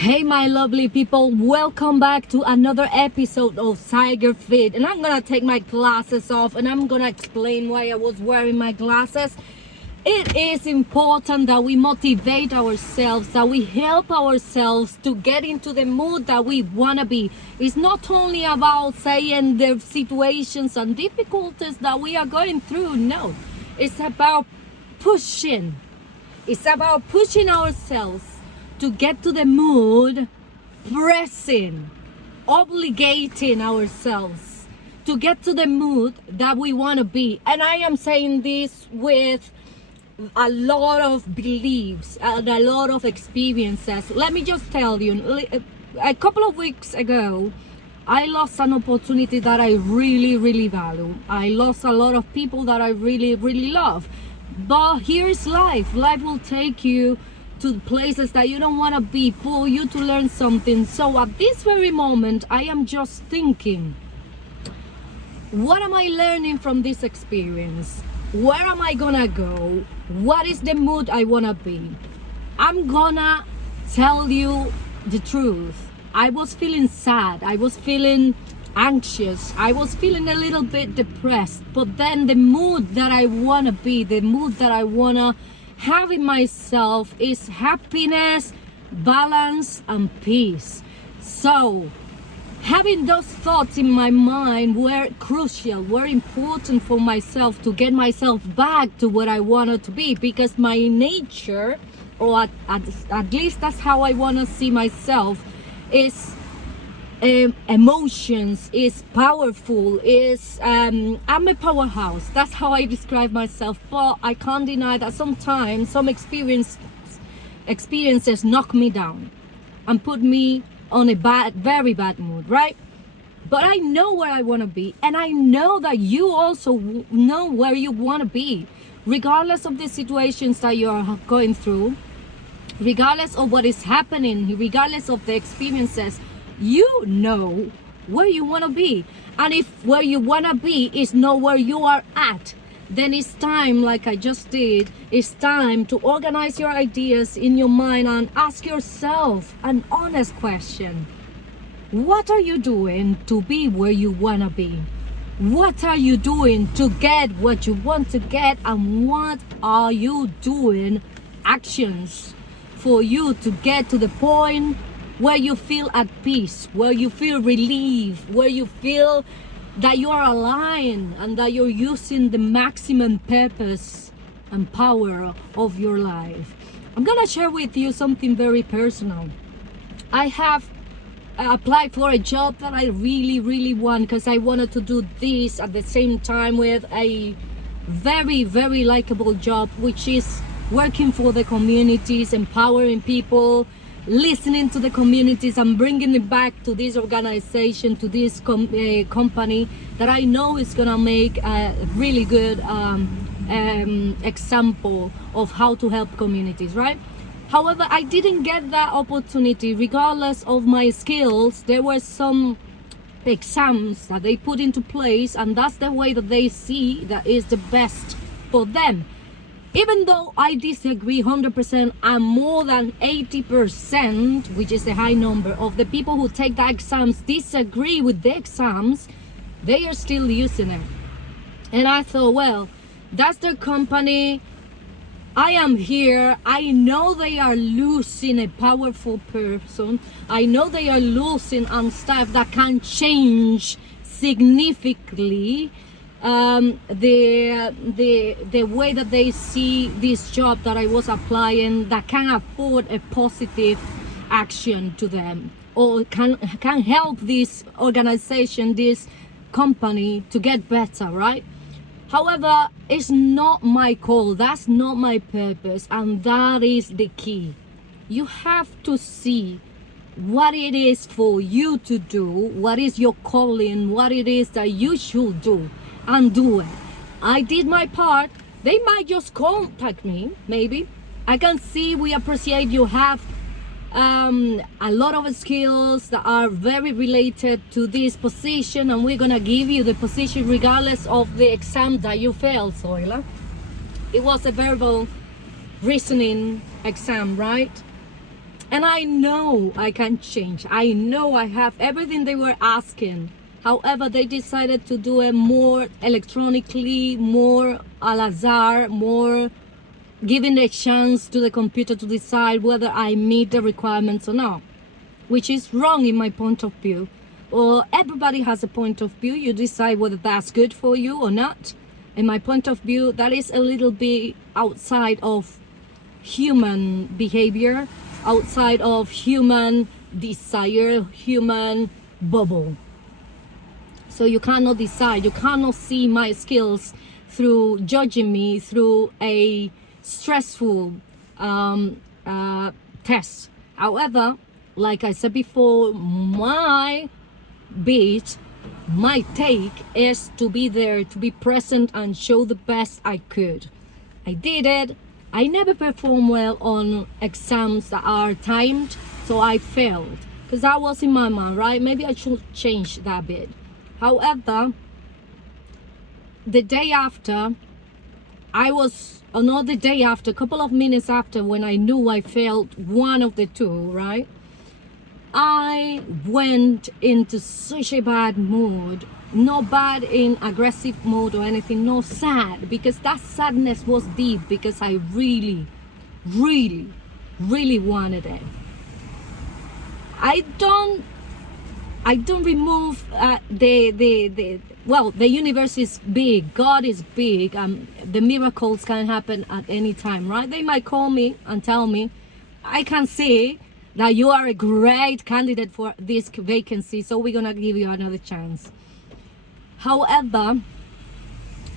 Hey my lovely people, welcome back to another episode of Zyger Fit. And I'm gonna take my glasses off and I'm gonna explain why I was wearing my glasses. It is important that we motivate ourselves, that we help ourselves to get into the mood that we wanna be. It's not only about saying the situations and difficulties that we are going through, no. It's about pushing. It's about pushing ourselves to get to the mood, pressing, obligating ourselves to get to the mood that we want to be. And I am saying this with a lot of beliefs and a lot of experiences. Let me just tell you, a couple of weeks ago, I lost an opportunity that I really value. I lost a lot of people that I really love. But here's life. Life will take you to places that you don't want to be for you to learn something. So at this very moment, I am just thinking, what am I learning from this experience? Where am I gonna go? What is the mood I want to be? I'm gonna tell you the truth. I was feeling sad. I was feeling anxious. I was feeling a little bit depressed. But then the mood that I want to be, the mood that I want to have in myself is happiness, balance, and peace. So having those thoughts in my mind were crucial, were important for myself to get myself back to what I wanted to be, because my nature, or at least that's how I want to see myself, is emotions, is powerful, is I'm a powerhouse. That's how I describe myself. But I can't deny that sometimes some experiences knock me down and put me on a very bad mood, right? But I know where I want to be, and I know that you also know where you want to be, regardless of the situations that you are going through, regardless of what is happening, regardless of the experiences. You know where you want to be. And if where you want to be is not where you are at, then it's time, like I just did, it's time to organize your ideas in your mind and ask yourself an honest question. What are you doing to be where you want to be? What are you doing to get what you want to get? And what are you doing, actions, for you to get to the point where you feel at peace, where you feel relieved, where you feel that you are aligned and that you're using the maximum purpose and power of your life. I'm gonna share with you something very personal. I have applied for a job that I really want, because I wanted to do this at the same time with a very likable job, which is working for the communities, empowering people, listening to the communities and bringing it back to this organization, to this company that I know is gonna make a really good example of how to help communities, right? However, I didn't get that opportunity. Regardless of my skills, there were some exams that they put into place, and that's the way that they see that is the best for them. Even though I disagree 100%, and more than 80%, which is a high number, of the people who take the exams disagree with the exams, they are still using it. And I thought, well, that's their company. I am here. I know they are losing a powerful person. I know they are losing on staff that can change significantly the way that they see this job that I was applying, that can afford a positive action to them, or can help this organization, this company, to get better, right? However, it's not my call, that's not my purpose, and that is the key. You have to see what it is for you to do, what is your calling, what it is that you should do, and do it. I did my part. They might just contact me, maybe. I can see, we appreciate you have a lot of skills that are very related to this position, and we're gonna give you the position regardless of the exam that you failed, Zoila. It was a verbal reasoning exam, right? And I know I can change. I know I have everything they were asking. However, they decided to do it more electronically, more al-azhar, more giving the chance to the computer to decide whether I meet the requirements or not, which is wrong in my point of view. Or everybody has a point of view. You decide whether that's good for you or not. In my point of view, that is a little bit outside of human behavior, outside of human desire, human bubble. So you cannot decide, you cannot see my skills through judging me through a stressful test. However, like I said before, my take is to be there, to be present and show the best I could. I did it. I never perform well on exams that are timed, so I failed because that was in my mind, right? Maybe I should change that bit. However, the day after, not the day after, a couple of minutes after, when I knew I failed one of the two, right? I went into such a bad mood, not bad in aggressive mode or anything, no, sad, because that sadness was deep, because I really, really, really wanted it. I don't remove well, the universe is big, God is big, the miracles can happen at any time, right? They might call me and tell me, I can see that you are a great candidate for this vacancy, so we're gonna give you another chance. However,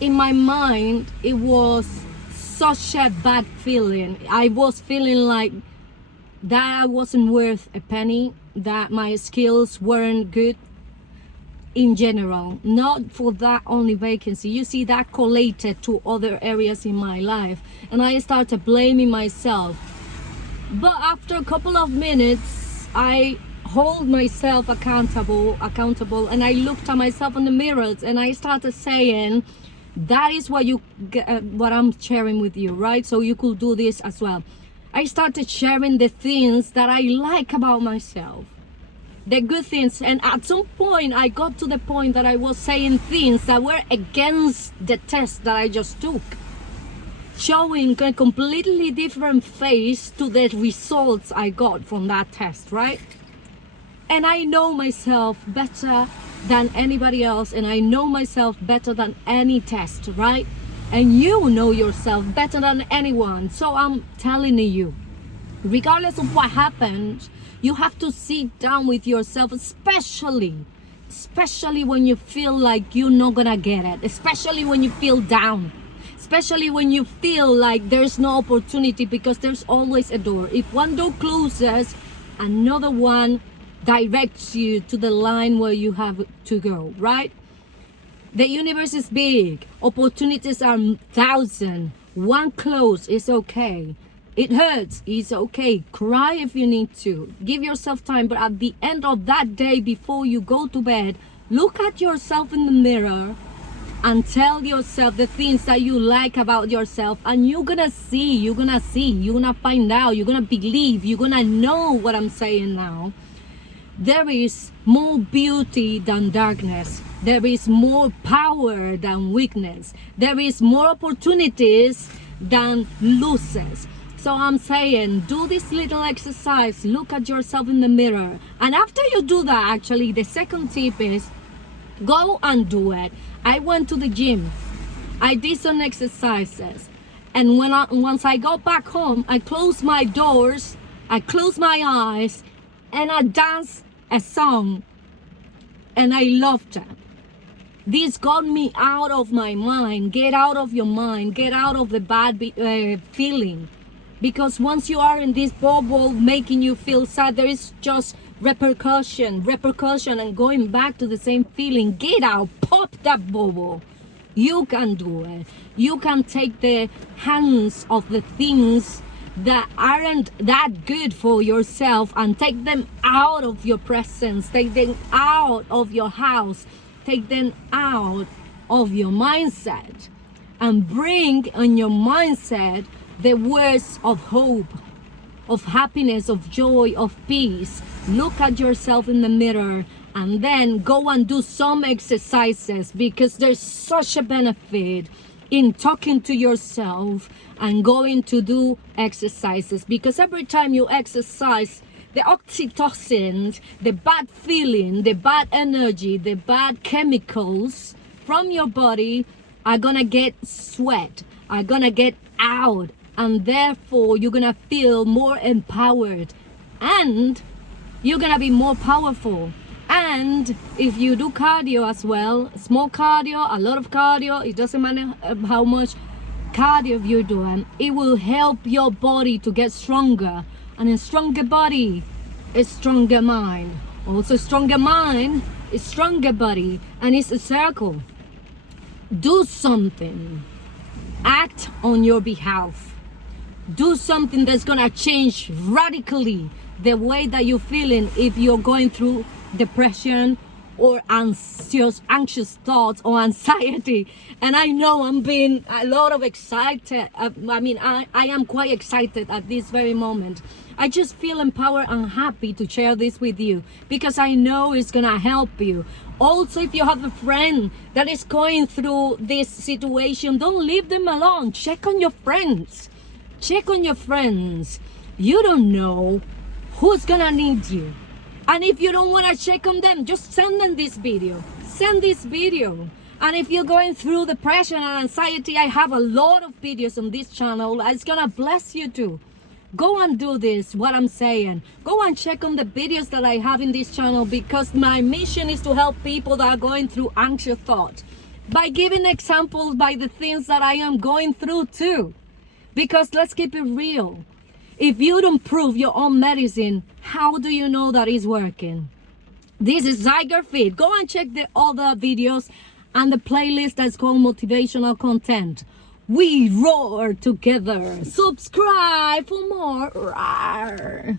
in my mind, it was such a bad feeling. I was feeling like that I wasn't worth a penny, that my skills weren't good in general, not for that only vacancy. You see, that collated to other areas in my life, and I started blaming myself. But after a couple of minutes, I hold myself accountable, and I looked at myself in the mirrors, and I started saying, that is what what I'm sharing with you, right? So you could do this as well. I started sharing the things that I like about myself, the good things. And at some point, I got to the point that I was saying things that were against the test that I just took, showing a completely different face to the results I got from that test, right? And I know myself better than anybody else, and I know myself better than any test, right? And you know yourself better than anyone. So I'm telling you, regardless of what happens, you have to sit down with yourself, especially when you feel like you're not gonna get it, especially when you feel down, especially when you feel like there's no opportunity, because there's always a door. If one door closes, another one directs you to the line where you have to go, right? The universe is big. Opportunities are 1,000. One close is okay. It hurts, it's okay. Cry if you need to. Give yourself time, but at the end of that day, before you go to bed, look at yourself in the mirror and tell yourself the things that you like about yourself, and you're gonna find out, you're gonna believe, you're gonna know what I'm saying now. There is more beauty than darkness. There is more power than weakness. There is more opportunities than losses. So I'm saying, do this little exercise, look at yourself in the mirror. And after you do that, actually, the second tip is, go and do it. I went to the gym. I did some exercises. And once I got back home, I closed my doors, I closed my eyes, and I danced a song, and I loved it. This got me out of my mind. Get out of your mind, get out of the bad feeling, because once you are in this bubble making you feel sad, there is just repercussion, and going back to the same feeling. Get out, pop that bubble. You can do it. You can take the hands of the things that aren't that good for yourself and take them out of your presence, take them out of your house, take them out of your mindset, and bring on your mindset the words of hope, of happiness, of joy, of peace, look at yourself in the mirror and then go and do some exercises, because there's such a benefit in talking to yourself and going to do exercises. Because every time you exercise, the oxytocin, the bad feeling, the bad energy, the bad chemicals from your body are gonna get sweat, are gonna get out, and therefore you're gonna feel more empowered and you're gonna be more powerful. And if you do cardio as well, small cardio, a lot of cardio, it doesn't matter how much cardio you're doing, it will help your body to get stronger. And a stronger body is stronger mind. Also stronger mind is stronger body, and it's a circle. Do something. Act on your behalf. Do something that's gonna change radically the way that you're feeling if you're going through depression or anxious thoughts or anxiety. And I know I'm being a lot of excited. I am quite excited at this very moment. I just feel empowered and happy to share this with you, because I know it's gonna help you. Also, if you have a friend that is going through this situation, don't leave them alone. Check on your friends. Check on your friends. You don't know who's gonna need you. And if you don't want to check on them, just send them this video. Send this video. And if you're going through depression and anxiety, I have a lot of videos on this channel. It's gonna bless you too. Go and do this, what I'm saying. Go and check on the videos that I have in this channel, because my mission is to help people that are going through anxious thoughts by giving examples by the things that I am going through too. Because let's keep it real. If you don't prove your own medicine, how do you know that it's working? This is Zyger Fit. Go and check the other videos and the playlist that's called Motivational Content. We roar together. Subscribe for more. Rawr.